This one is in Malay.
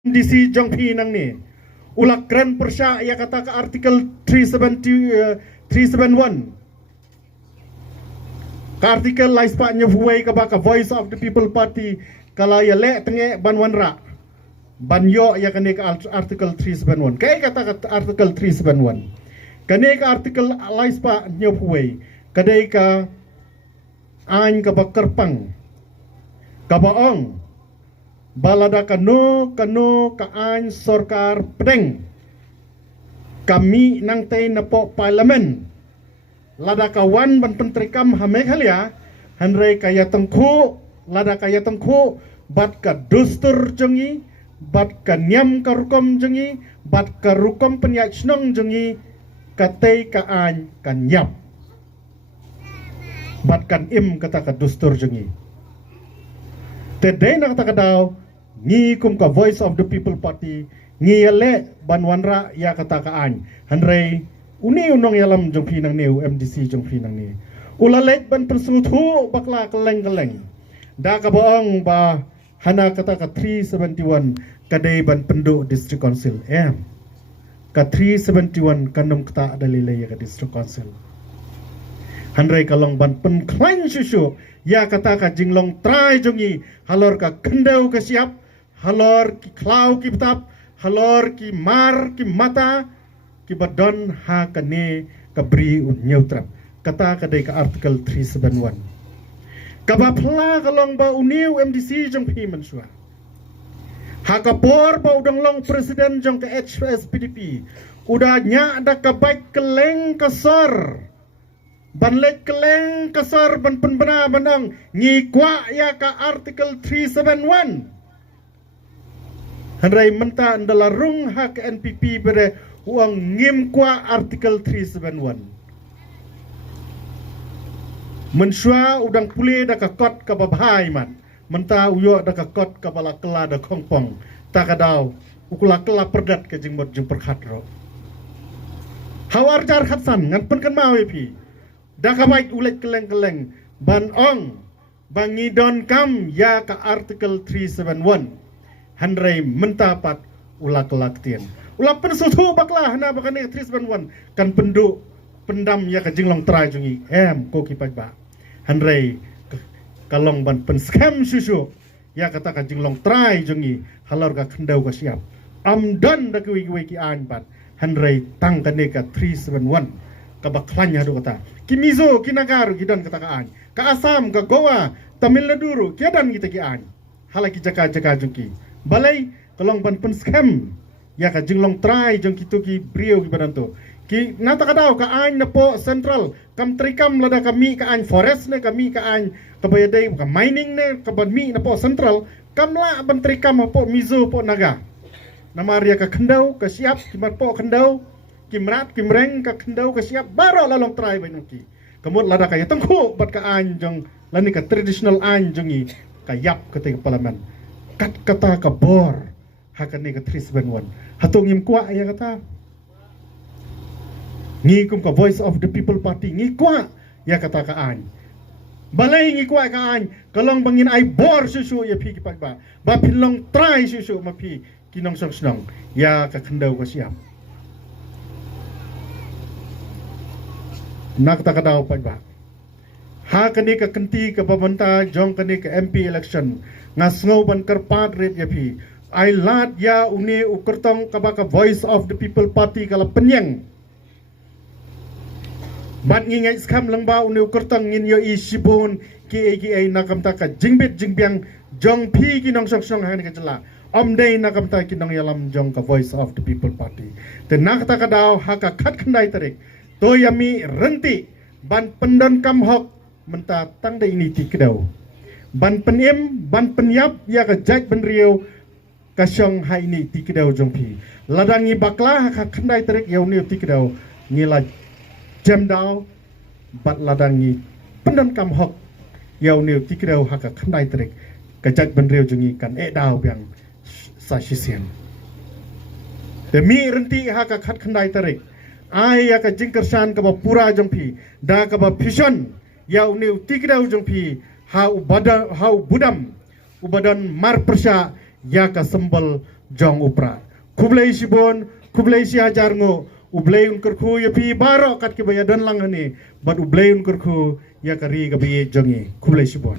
MDC Jongpi nang ni ulak Grand Persya ia kata ke artikel 371 ke artikel laispa nyuhuai ke baka Voice of the People Party kalau ia lek tenge banwanra banyo ia kene ke artikel 371 kai kata ke artikel 371 kene ke artikel laispa nyuhuai kadai ka an ke bakerpang ka baong balada kanu kaan sorkar pedeng kami nang tay na po parlimen lada kawan ban pentrikam hamekhalia hanre kaya tengku lada kaya tengku bat ka dustur jengi bat ka nyam ka rukom jengi bat ka rukom penyachnong jengi katay kaan kanyap bat kan im kata ka dustur jengi Today nak kata daw ngi kum ka Voice of the People Party ngi yale banwanra ya kata kaan hanrei uni unong yalam jongpi nang new MDC jongpi nang ni ulalek ban persuthu bakla keleng da ka boong ba hana kata ka 371 kadai ban penduk district council ka 371 kanum kata dalile ya ka district council hanrei kalong ban pen klain susu ya kata ka jinglong try jongi halor ka kendau ka siap halor ki klau ki betap halor ki mar ki mata ki badon ha kane ka bri un neutra kata ka dei ka artikel 371 ka ba pla kalong ba uniu MDC jong pi mansua ha ka por ba udang long presiden jong ka HSPDP udah nya da ka baik keleng kasar ban lek keleng kasar ban penbena benang ngikwa ya ka artikel 371 hanrai menta andala rung hak NPP bere uang ngimkwa artikel 371 mensua udang pule da ka kot ka babhai man menta uyo da ka kot ka bala kela da kongpong takadaw ukula kela perdat ke jingmot jing perkhat ro hawar jar khatsan ngan pen kan mawe pi dah kabaik ulet keleng ban ong bangi don kam ya ka artikel 371 hanrei mentapat ulak tien ulak pensutu baklah hana bakane 371 kan penduk pendam ya ka jinglong trai jungi ko kipai ba hanrei kalong ban pen scam susu ya kata ka jinglong trai jungi halor ka kendau ka siap amdan da kuwi ki an bat hanrei tang kane ka 371 kabaklanya do kata kimizo kinagaru gidan katakaan ka Asam ka Goa Tamil Nadu kiadan kita kian halaki jaka jungki balai tolong ban pen scam ya ka jinglong try jung kitu ki brio ki badanto ki nata kadau ka an na po central kam trikam lada kami ka an forest ne kami ka an kabayadai ka mining ne ka ban mi na po central kamla ban trikam po mizo po naga namaria ka kendau ka siap kimat po kendau kimrat kimreng ka kendau ka siap baro lalong try bainoki kamut lada kaya tengku bat ka anjong lani ka traditional anjongi kayap ketika parlimen kat kata ka bor hakani ka 371 hatung im kwa ya kata ngi kum ka Voice of the People Party ngi kwa ya kata ka an balai ngi kwa ka an kalong bangin ai bor susu ya pi ki ba ba pinlong try susu ma pi kinong song ya ka kendau ka siap nak tak ada apa ba ha kani ka kenti ka pamanta jong kani ka MP election ngasngau ban kerpat rep yapi ai lat ya une ukertong ka baka Voice of the People Party kala penyeng bat ngingai skam langba une ukertong ngin yo isibun ki nakam ta ka jingbit jingbiang jong pi kinong song han ka jela omdei nakam ta kinong yalam jong ka Voice of the People Party te nak tak ada ha ka khat khandai tarik to yami renti ban pendon kam hok menta tang da ini ti kedau ban penim ban penyap ya ka jaj ben riau ka syong ha ini ti kedau jongpi ladangi bakla ka khandai trek yau ni ti kedau ngila jam dau bat ladangi pendon kam hok yau ni ti kedau ha ka khandai trek ka jaj ben riau jongi kan dau biang sa sisian demi renti ha ka khat khandai trek ai ya ka jingkersan ka ba pura jongpi da ka ba pison ya uni tikdau jongpi ha ubada ha budam ubadan mar persya ya ka sembal jong upra kublai sibon kublai si hajar ngo ublai unkar khu ya pi baro kat ke baya dan lang ani bat ublai unkar khu ya kari ga biye jongi kublai sibon